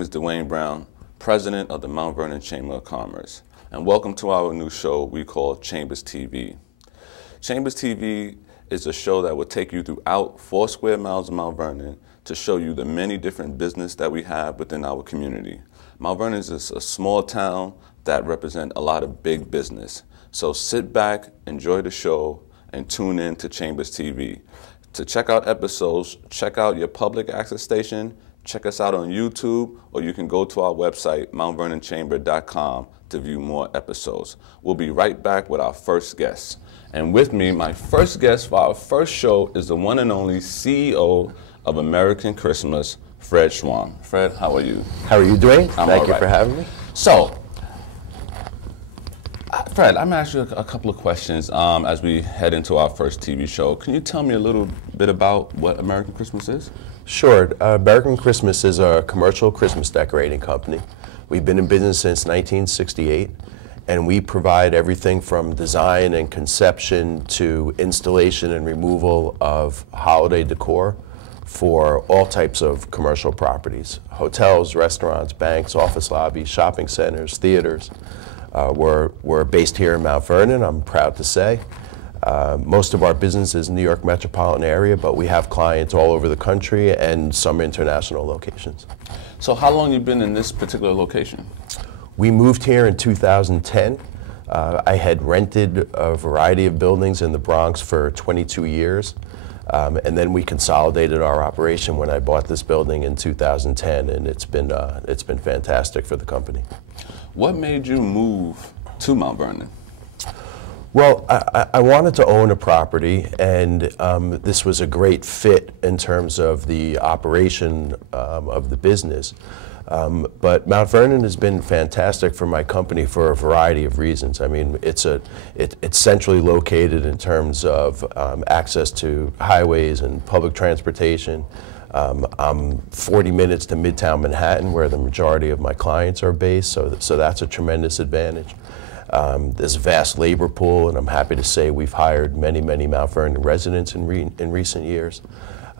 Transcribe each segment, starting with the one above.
name is Dwayne Brown, President of the Mount Vernon Chamber of Commerce, and welcome to our new show we call Chambers TV. Chambers TV is a show that will take you throughout 4 square miles of Mount Vernon to show you the many different business that we have within our community. Mount Vernon is a small town that represents a lot of big business. So sit back, enjoy the show, and tune in to Chambers TV. To check out episodes, check out your public access station, check us out on YouTube, or you can go to our website, mountvernonchamber.com, to view more episodes. We'll be right back with our first guest. And with me, my first guest for our first show is the one and only CEO of American Christmas, Fred Schwan. Fred, how are you? How are you doing? Thank you right. for having me. So, Fred, I'm going to ask you a couple of questions as we head into our first TV show. Can you tell me a little bit about what American Christmas is? Sure. American Christmas is a commercial Christmas decorating company. We've been in business since 1968, and we provide everything from design and conception to installation and removal of holiday decor for all types of commercial properties: hotels, restaurants, banks, office lobbies, shopping centers, theaters. We're based here in Mount Vernon, I'm proud to say. Most of our business is in the New York metropolitan area, but we have clients all over the country and some international locations. So how long have you been in this particular location? We moved here in 2010. I had rented a variety of buildings in the Bronx for 22 years. And then we consolidated our operation when I bought this building in 2010, and it's been fantastic for the company. What made you move to Mount Vernon? Well, I wanted to own a property, and this was a great fit in terms of the operation of the business. But Mount Vernon has been fantastic for my company for a variety of reasons. I mean, it's centrally located in terms of access to highways and public transportation. I'm 40 minutes to Midtown Manhattan, where the majority of my clients are based, so that's a tremendous advantage. There's a vast labor pool, and I'm happy to say we've hired many Mount Vernon residents in recent years.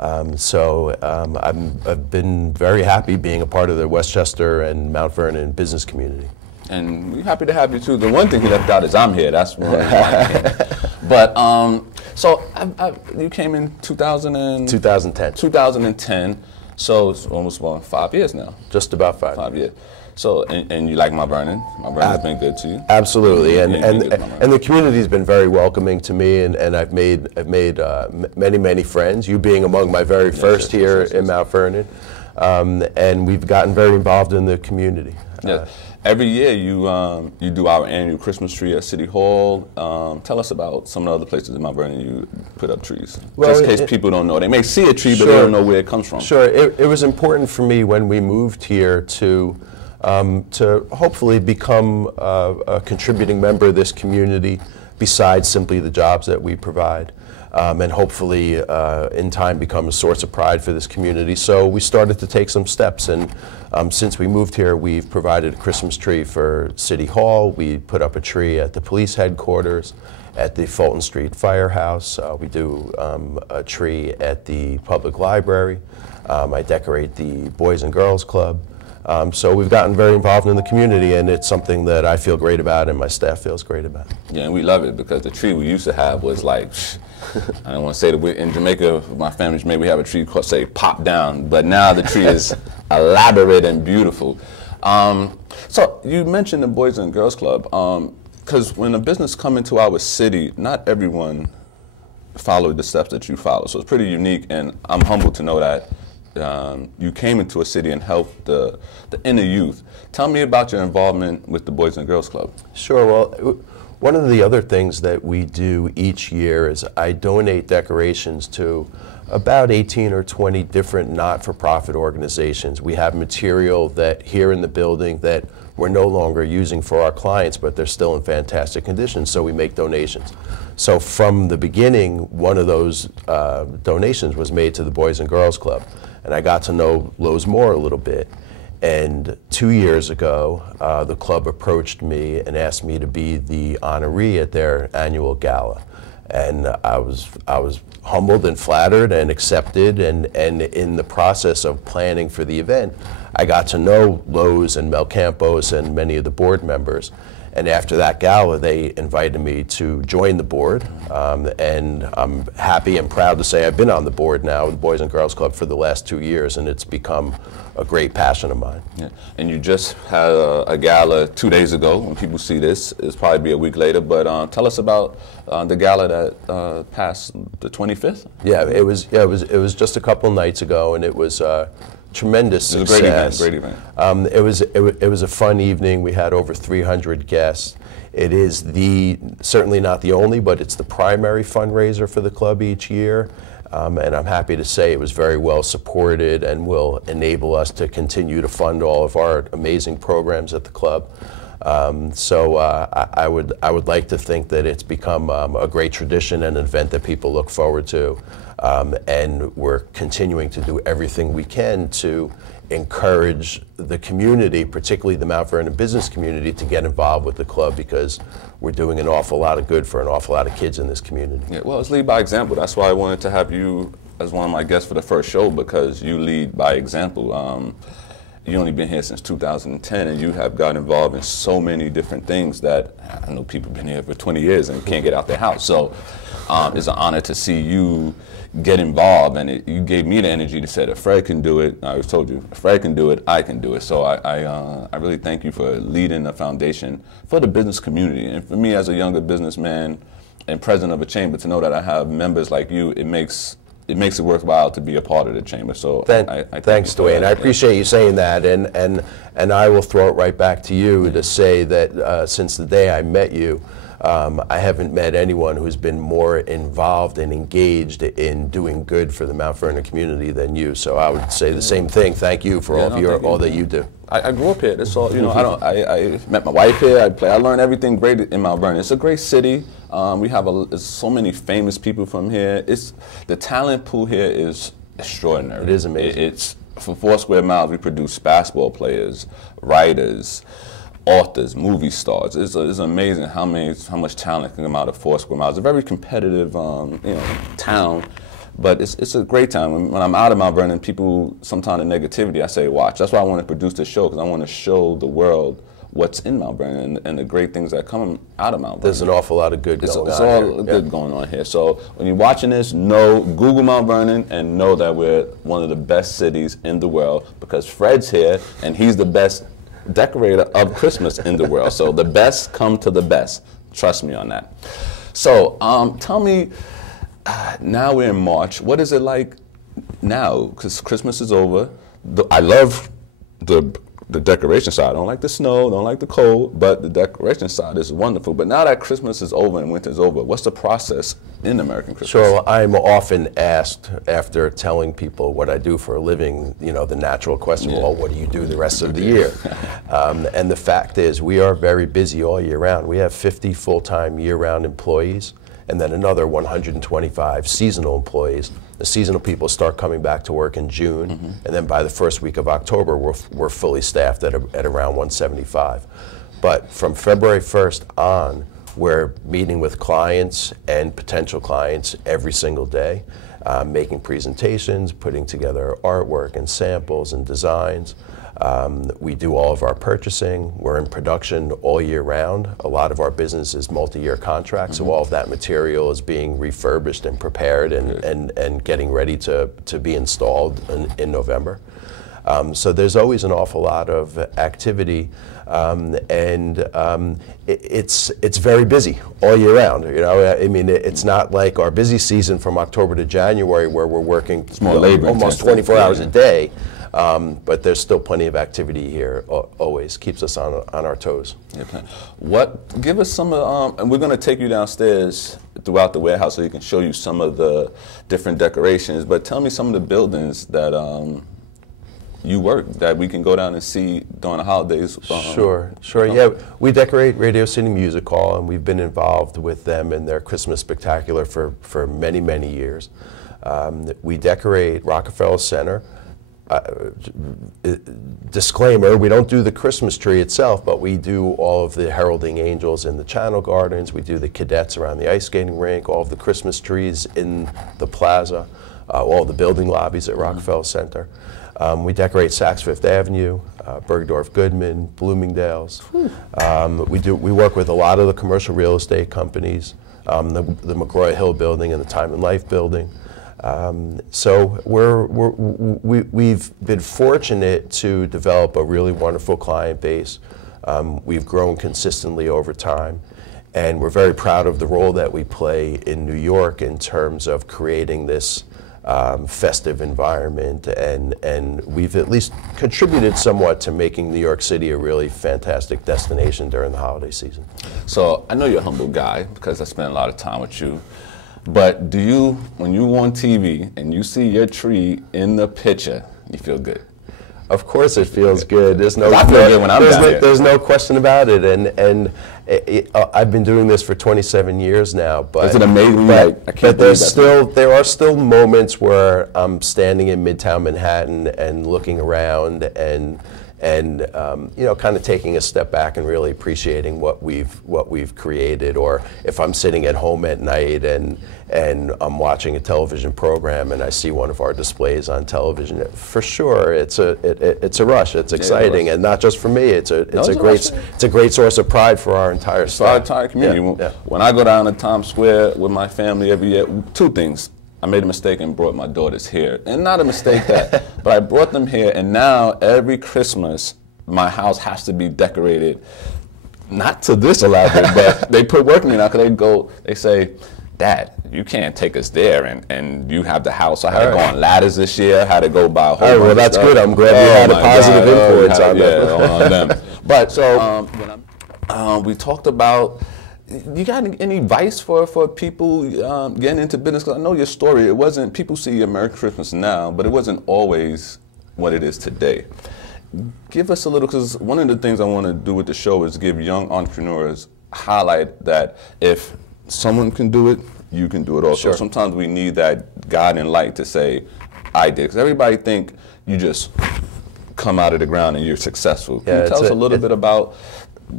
I've been very happy being a part of the Westchester and Mount Vernon business community. And we're happy to have you too. The one thing you left out is I'm here. That's one reason why I came. But so you came in 2010. 2010. So it's almost 5 years now. Just about 5 years. So, and you like Mount Vernon? Mount Vernon's been good to you? Absolutely, and the community's been very welcoming to me, and I've made many friends. You being among my very first here in Mount Vernon, and we've gotten very involved in the community. Every year you do our annual Christmas tree at City Hall. Tell us about some of the other places in Mount Vernon you put up trees. Well, just in case people don't know. They may see a tree, but they don't know where it comes from. Sure, it was important for me when we moved here to hopefully become a contributing member of this community besides simply the jobs that we provide, and hopefully in time become a source of pride for this community. So we started to take some steps, and since we moved here, we've provided a Christmas tree for City Hall. We put up a tree at the police headquarters, at the Fulton Street Firehouse. We do a tree at the public library. I decorate the Boys and Girls Club. So we've gotten very involved in the community, and it's something that I feel great about and my staff feels great about. Yeah, and we love it because the tree we used to have was like, I don't want to say that in Jamaica, my family, Jamaica, we have a tree called, say, pop down, but now the tree is elaborate and beautiful. So you mentioned the Boys and Girls Club, because when a business comes into our city, not everyone followed the steps that you follow. So it's pretty unique, and I'm humbled to know that you came into a city and helped the inner youth. Tell me about your involvement with the Boys and Girls Club. Sure. Well, one of the other things that we do each year is I donate decorations to about 18 or 20 different not-for-profit organizations. We have material that here in the building that we're no longer using for our clients, but they're still in fantastic condition, so we make donations. So from the beginning, one of those donations was made to the Boys and Girls Club. And I got to know Lowe's Moore a little bit. And 2 years ago, the club approached me and asked me to be the honoree at their annual gala. And I was humbled and flattered and accepted, and in the process of planning for the event, I got to know Lowe's and Mel Campos and many of the board members. And after that gala, they invited me to join the board, and I'm happy and proud to say I've been on the board now with the Boys and Girls Club for the last 2 years, and it's become a great passion of mine. Yeah. And you just had a gala 2 days ago. When people see this, it'll probably be a week later, but tell us about the gala that passed the 25th? Yeah, it was just a couple nights ago, and it was tremendous success. It was a great event. It was a fun evening. We had over 300 guests. It is certainly not the only, but it's the primary fundraiser for the club each year. And I'm happy to say it was very well supported and will enable us to continue to fund all of our amazing programs at the club. I would like to think that it's become a great tradition and an event that people look forward to. And we're continuing to do everything we can to encourage the community, particularly the Mount Vernon business community, to get involved with the club, because we're doing an awful lot of good for an awful lot of kids in this community. Yeah, well, it's lead by example. That's why I wanted to have you as one of my guests for the first show, because you lead by example. You've only been here since 2010, and you have got involved in so many different things that I know people have been here for 20 years and can't get out their house. So it's an honor to see you get involved, and you gave me the energy to say, if Fred can do it, I always told you, if Fred can do it, I can do it. So I really thank you for leading the foundation for the business community. And for me as a younger businessman and president of a chamber, to know that I have members like you, it makes it worthwhile to be a part of the chamber. So thanks, Dwayne. I appreciate you saying that, and I will throw it right back to you to say that since the day I met you, I haven't met anyone who's been more involved and engaged in doing good for the Mount Vernon community than you. So I would say the same thing. Thank you for all that you do. I grew up here. That's all. You know, I met my wife here. I learned everything great in Mount Vernon. It's a great city. We have so many famous people from here. The talent pool here is extraordinary. It is amazing. For 4 square miles, we produce basketball players, writers, authors, movie stars. It's amazing how much talent can come out of 4 square miles. It's a very competitive town, but it's a great time. When I'm out of Mount Vernon, people sometimes the negativity, I say watch. That's why I want to produce this show, because I want to show the world what's in Mount Vernon and the great things that come out of Mount Vernon. There's an awful lot of good going on. It's all good going on here. So when you're watching this, Google Mount Vernon and know that we're one of the best cities in the world, because Fred's here and he's the best decorator of Christmas in the world. So the best come to the best. Trust me on that. So tell me, now we're in March, what is it like now? Because Christmas is over. I love the decoration side. I don't like the snow, don't like the cold, but the decoration side is wonderful. But now that Christmas is over and winter's over, what's the process in American Christmas? So I'm often asked, after telling people what I do for a living, the natural question, well, what do you do the rest of the year? And the fact is, we are very busy all year round. We have 50 full-time year-round employees, and then another 125 seasonal employees. The seasonal people start coming back to work in June, and then by the first week of October, we're fully staffed at around 175. But from February 1st on, we're meeting with clients and potential clients every single day, making presentations, putting together artwork and samples and designs. We do all of our purchasing. We're in production all year round. A lot of our business is multi-year contracts, so all of that material is being refurbished and prepared and getting ready to be installed in November. So there's always an awful lot of activity, it's very busy all year round. I mean, it's not like our busy season from October to January where we're working almost 24 hours a day. But there's still plenty of activity here. Always keeps us on our toes. Give us some of, and we're going to take you downstairs throughout the warehouse so you can show you some of the different decorations. But tell me some of the buildings that you work that we can go down and see during the holidays. Sure. Yeah, we decorate Radio City Music Hall, and we've been involved with them in their Christmas Spectacular for many, many years. We decorate Rockefeller Center. Disclaimer, we don't do the Christmas tree itself, but we do all of the heralding angels in the Channel Gardens. We do the cadets around the ice skating rink, all of the Christmas trees in the plaza, all the building lobbies at Rockefeller Center. We decorate Saks Fifth Avenue, Bergdorf Goodman, Bloomingdale's. We work with a lot of the commercial real estate companies, the McGraw Hill building and the Time and Life building. So we've been fortunate to develop a really wonderful client base. We've grown consistently over time, and we're very proud of the role that we play in New York in terms of creating this festive environment, and we've at least contributed somewhat to making New York City a really fantastic destination during the holiday season. So I know you're a humble guy because I spent a lot of time with you, but do you, when you're on TV and you see your tree in the picture, you feel good? Of course it feels good. There's no, I feel good when I'm down here. There's no question about it, and I've been doing this for 27 years now. But it's an amazing. But there are still moments where I'm standing in Midtown Manhattan and looking around and you know, kind of taking a step back and really appreciating what we've created. Or if I'm sitting at home at night and I'm watching a television program and I see one of our displays on television, for sure it's a rush. It's exciting, and not just for me. It's a great source of pride for our entire staff. For our entire community. Yeah. When I go down to Times Square with my family every year, two things. I made a mistake and brought my daughters here. And not a mistake but I brought them here, and now every Christmas my house has to be decorated, not to this elaborate, but they put work in me now because they say, Dad, you can't take us there and you have the house. So I had to go on ladders this year, I had to go buy a whole bunch well, that's of stuff. good. I'm glad you had a positive influence on them. But so we talked about, you got any advice for people getting into business? Because I know your story, it wasn't, people see American Christmas now, but it wasn't always what it is today. Give us a little, because one of the things I want to do with the show is give young entrepreneurs, highlight that if someone can do it, you can do it also. Sure. Sometimes we need that guiding light to say, I did. Because everybody think you just come out of the ground and you're successful. Can you tell us a little bit about,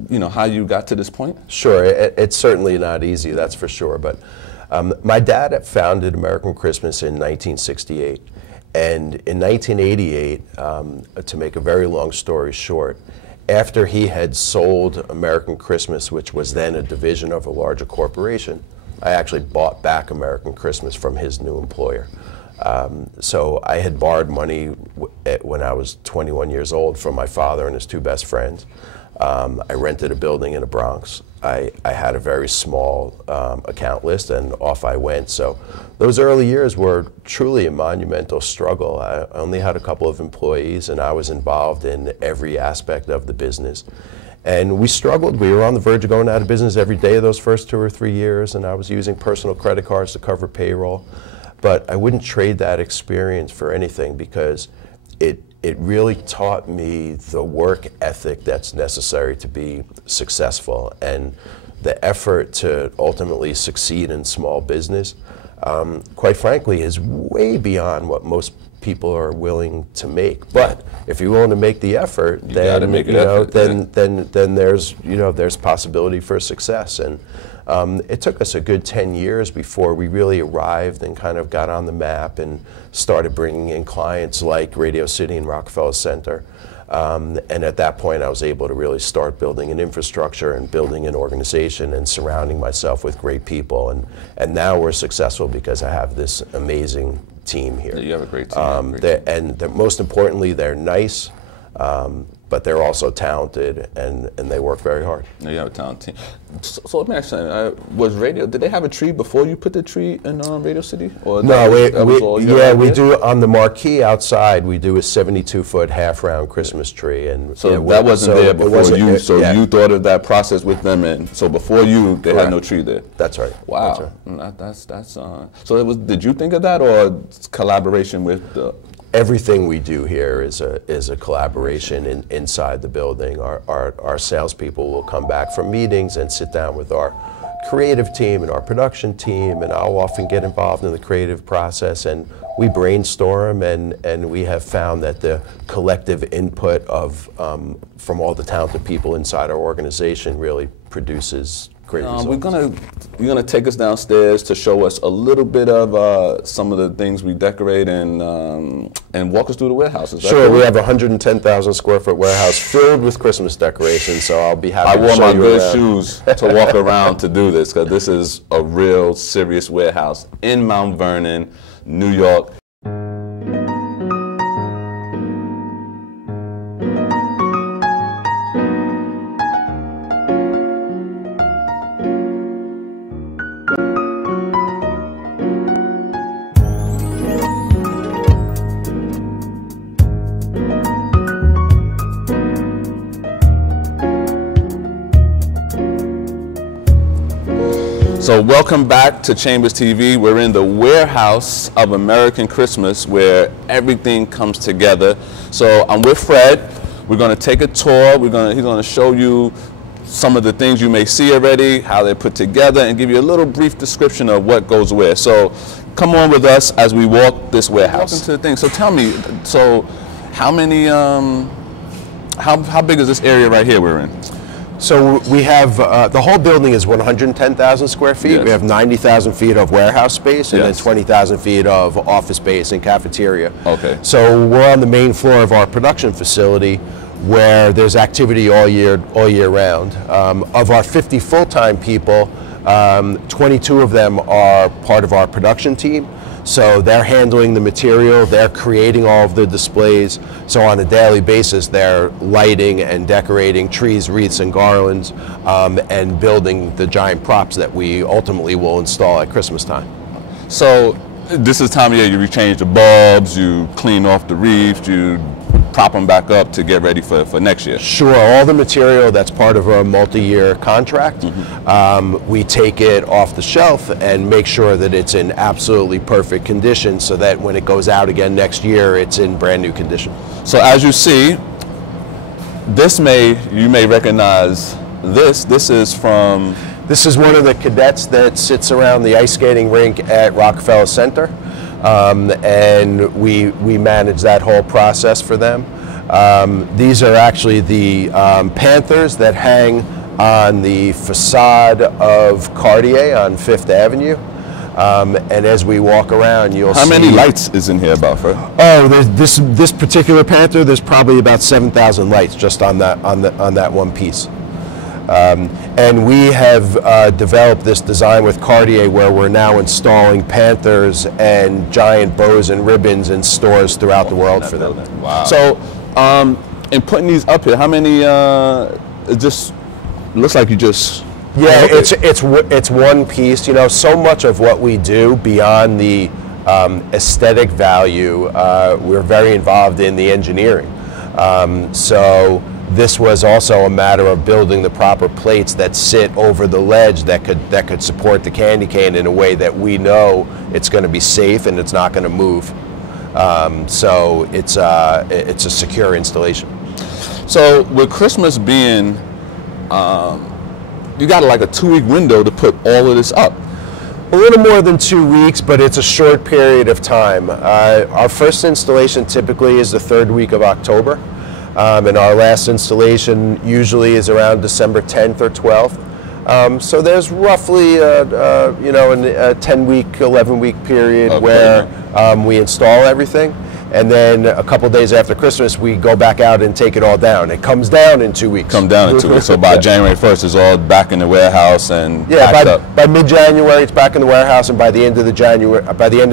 you know, how you got to this point? Sure, it's certainly not easy, that's for sure. But my dad founded American Christmas in 1968. And in 1988, to make a very long story short, after he had sold American Christmas, which was then a division of a larger corporation, I actually bought back American Christmas from his new employer. So I had borrowed money when I was 21 years old from my father and his two best friends. I rented a building in the Bronx. I had a very small account list, and off I went. So those early years were truly a monumental struggle. I only had a couple of employees, and I was involved in every aspect of the business. And we struggled. We were on the verge of going out of business every day of those first 2 or 3 years, and I was using personal credit cards to cover payroll. But I wouldn't trade that experience for anything, because it really taught me the work ethic that's necessary to be successful, and the effort to ultimately succeed in small business, quite frankly, is way beyond what most people are willing to make. But if you're willing to make the effort, then then there's possibility for success. And it took us a good 10 years before we really arrived and kind of got on the map and started bringing in clients like Radio City and Rockefeller Center. And at that point, I was able to really start building an infrastructure and building an organization and surrounding myself with great people. And now we're successful because I have this amazing team here. Yeah, you have a great team. Most importantly, they're nice. But they're also talented, and they work very hard. Yeah, you have a talented team. So let me ask you, did they have a tree before you put the tree in Radio City? Or no, we do on the marquee outside. We do a 72-foot half-round Christmas tree, and so that wasn't there before you. So you thought of that process with them, and so before you, they had no tree there. That's right. Wow, that's right. So it was. Did you think of that, or collaboration with the? Everything we do here is a collaboration inside the building. Our salespeople will come back from meetings and sit down with our creative team and our production team, and I'll often get involved in the creative process, and we brainstorm, and we have found that the collective input of from all the talented people inside our organization really produces great results. You're gonna take us downstairs to show us a little bit of some of the things we decorate and walk us through the warehouse. Is that Sure, cool? we have a 110,000 square foot warehouse filled with Christmas decorations, so I'll be happy I to wore show my you good around. shoes to walk around to do this, because this is a real serious warehouse in Mount Vernon, New York. So welcome back to Chambers TV. We're in the warehouse of American Christmas, where everything comes together. So I'm with Fred. We're going to take a tour. He's going to show you some of the things you may see already, how they're put together, and give you a little brief description of what goes where. So come on with us as we walk this warehouse. Welcome to the thing. So tell me, so how many, how big is this area right here we're in? So we have, the whole building is 110,000 square feet. Yes. We have 90,000 feet of warehouse space and Yes. then 20,000 feet of office space and cafeteria. Okay. So we're on the main floor of our production facility where there's activity all year round. Of our 50 full-time people, 22 of them are part of our production team. So they're handling the material, they're creating all of the displays. So on a daily basis, they're lighting and decorating trees, wreaths, and garlands, and building the giant props that we ultimately will install at Christmas time. So this is time of year you rechange the bulbs, you clean off the wreath, you prop them back up to get ready for next year. Sure, all the material that's part of a multi-year contract, we take it off the shelf and make sure that it's in absolutely perfect condition so that when it goes out again next year, it's in brand new condition. So as you see, you may recognize this. This is from... This is one of the cadets that sits around the ice skating rink at Rockefeller Center. And we manage that whole process for them. These are actually the Panthers that hang on the facade of Cartier on 5th Avenue. And as we walk around, you'll see... How many lights is in here about, Fred? Oh, this particular Panther, there's probably about 7,000 lights just on that one piece. And we have developed this design with Cartier where we're now installing Panthers and giant bows and ribbons in stores throughout the world for them. Wow. So, in putting these up here, how many, it just looks like you just... Yeah, it's one piece. You know, so much of what we do beyond the aesthetic value, we're very involved in the engineering. So this was also a matter of building the proper plates that sit over the ledge that could support the candy cane in a way that we know it's going to be safe and it's not going to move. So it's a secure installation. So with Christmas being, you got like a 2-week window to put all of this up. A little more than 2 weeks, but it's a short period of time. Our first installation typically is the 3rd week of October. And our last installation usually is around December 10th or 12th. So there's roughly a 10-week, 11-week period where we install everything. And then a couple days after Christmas, we go back out and take it all down. It comes down in 2 weeks. Come down in 2 weeks. So by January 1st, it's all back in the warehouse and packed up. By mid-January, it's back in the warehouse, and by the end of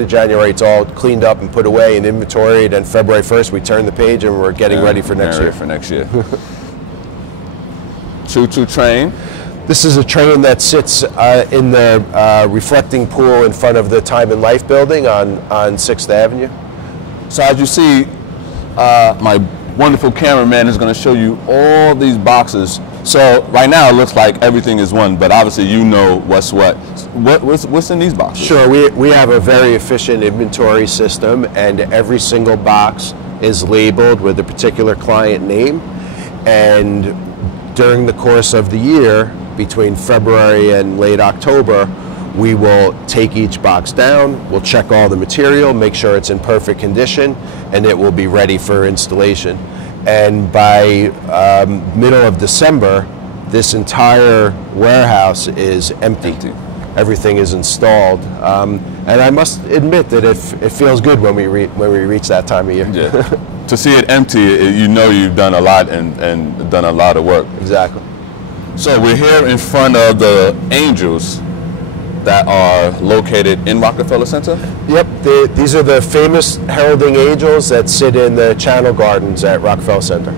January, it's all cleaned up and put away and inventoried. And February 1st, we turn the page and we're getting ready for next year. Choo-choo train. This is a train that sits in the reflecting pool in front of the Time and Life building on 6th Avenue. So as you see, my wonderful cameraman is going to show you all these boxes. So right now it looks like everything is one, but obviously you know what's what. What's in these boxes? Sure, we have a very efficient inventory system, and every single box is labeled with a particular client name. And during the course of the year, between February and late October, we will take each box down, we'll check all the material, make sure it's in perfect condition, and it will be ready for installation. And by middle of December, this entire warehouse is empty. Everything is installed, and I must admit that it feels good when we reach that time of year. Yeah. To see it empty, you know you've done a lot and done a lot of work. Exactly. So we're here in front of the Angels that are located in Rockefeller Center? Yep, these are the famous heralding angels that sit in the Channel Gardens at Rockefeller Center.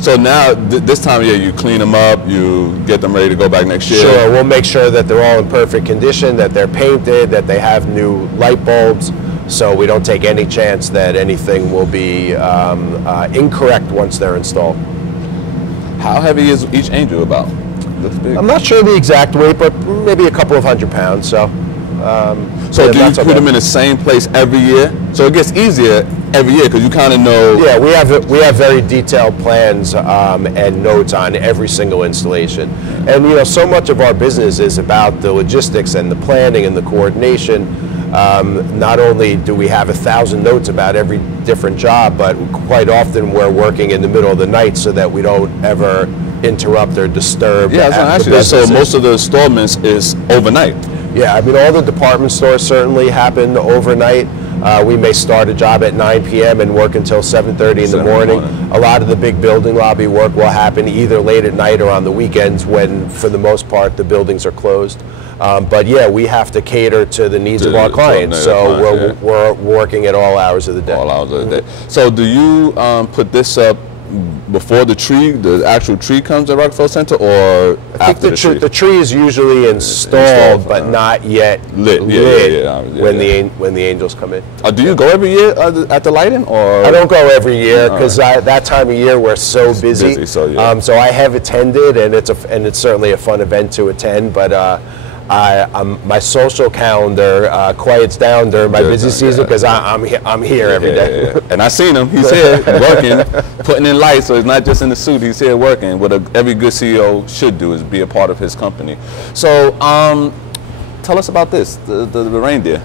So now, this time of year, you clean them up, you get them ready to go back next year? Sure, we'll make sure that they're all in perfect condition, that they're painted, that they have new light bulbs, so we don't take any chance that anything will be incorrect once they're installed. How heavy is each angel about? Looks big. I'm not sure the exact weight, but maybe a couple of 100 pounds, so. So do you put them in the same place every year? So it gets easier every year because you kind of know. Yeah, we have very detailed plans and notes on every single installation, and you know, so much of our business is about the logistics and the planning and the coordination. Not only do we have 1,000 notes about every different job, but quite often we're working in the middle of the night so that we don't ever interrupt or disturb. Yeah, actually, so most of the installments is overnight. Yeah, I mean, all the department stores certainly happen overnight. We may start a job at 9 p.m. and work until 7:30 in the morning. A lot of the big building lobby work will happen either late at night or on the weekends when, for the most part, the buildings are closed. But yeah, we have to cater to the needs of our clients, so we're working at all hours of the day. All hours of the day. So do you put this up before the actual tree comes at Rockefeller Center, or after the tree? The tree is usually installed but not yet lit when the angels come in. Do you go every year at the lighting, or? I don't go every year because that time of year we're so busy. So I have attended, and it's certainly a fun event to attend, but. My social calendar quiets down during my busy season because I'm here every day. Yeah. And I seen him. He's here working, putting in lights. So he's not just in the suit. He's here working. What every good CEO should do is be a part of his company. So tell us about this, the reindeer.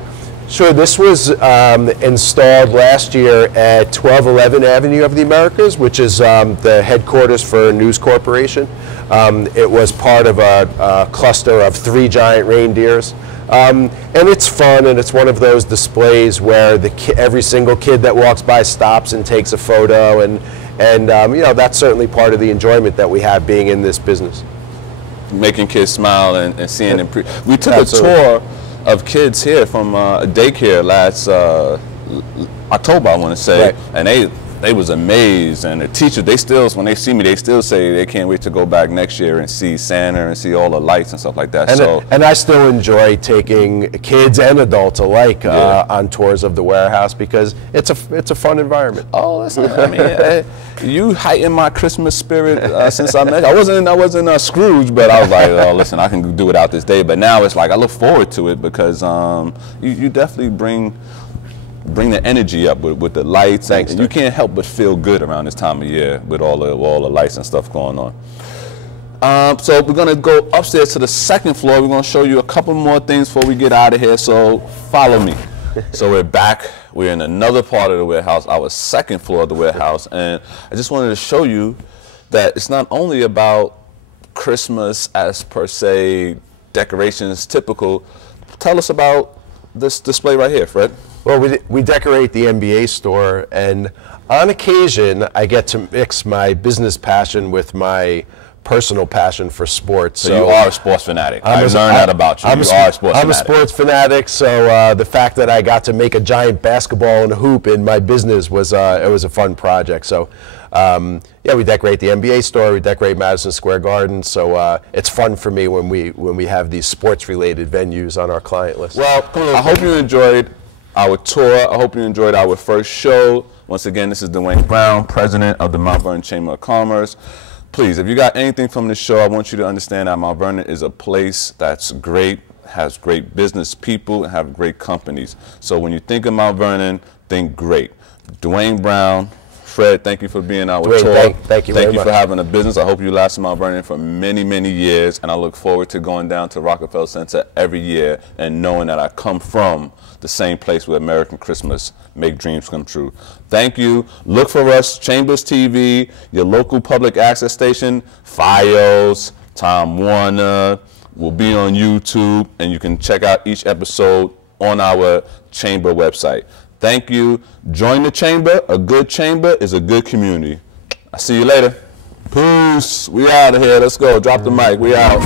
Sure. This was installed last year at 1211 Avenue of the Americas, which is the headquarters for News Corporation. It was part of a cluster of 3 giant reindeers. And it's fun, and it's one of those displays where every single kid that walks by stops and takes a photo, and you know, that's certainly part of the enjoyment that we have being in this business. Making kids smile and seeing them. We took a tour of kids here from a daycare last October, I want to say, and they was amazed, and the teachers, they still, when they see me, they still say they can't wait to go back next year and see Santa and see all the lights and stuff like that. And I still enjoy taking kids and adults alike on tours of the warehouse because it's a fun environment. Oh, listen, I mean, you heighten my Christmas spirit since I met you. I wasn't Scrooge, but I was like, oh, listen, I can do without this day. But now it's like I look forward to it because you definitely bring the energy up with the lights. Thanks, and you can't help but feel good around this time of year with all the lights and stuff going on. So we're gonna go upstairs to the second floor. We're gonna show you a couple more things before we get out of here, so follow me. So we're back. We're in another part of the warehouse, our second floor of the warehouse, and I just wanted to show you that it's not only about Christmas as per se, decorations typical. Tell us about this display right here, Fred. Well, we decorate the NBA store, and on occasion I get to mix my business passion with my personal passion for sports. So you are a sports fanatic. I learned that about you. You are a sports fanatic. I'm a sports fanatic, so the fact that I got to make a giant basketball and a hoop in my business was it was a fun project. So yeah, we decorate the NBA store, we decorate Madison Square Garden, so it's fun for me when we have these sports-related venues on our client list. Well, I hope you enjoyed our tour. I hope you enjoyed our first show. Once again, this is Dwayne Brown, president of the Mount Vernon Chamber of Commerce. Please, if you got anything from this show, I want you to understand that Mount Vernon is a place that's great, has great business people, and have great companies. So when you think of Mount Vernon, think great. Dwayne Brown, Fred, thank you for being our Dwayne, tour. thank you Thank very you for much. having a business. I hope you last in Mount Vernon for many, many years, and I look forward to going down to Rockefeller Center every year and knowing that I come from the same place where American Christmas make dreams come true. Thank you. Look for us, Chambers TV, your local public access station, FiOS, Time Warner. We'll be on YouTube, and you can check out each episode on our Chamber website. Thank you. Join the Chamber. A good chamber is a good community. I'll see you later. Peace. We out of here. Let's go. Drop the mic. We out.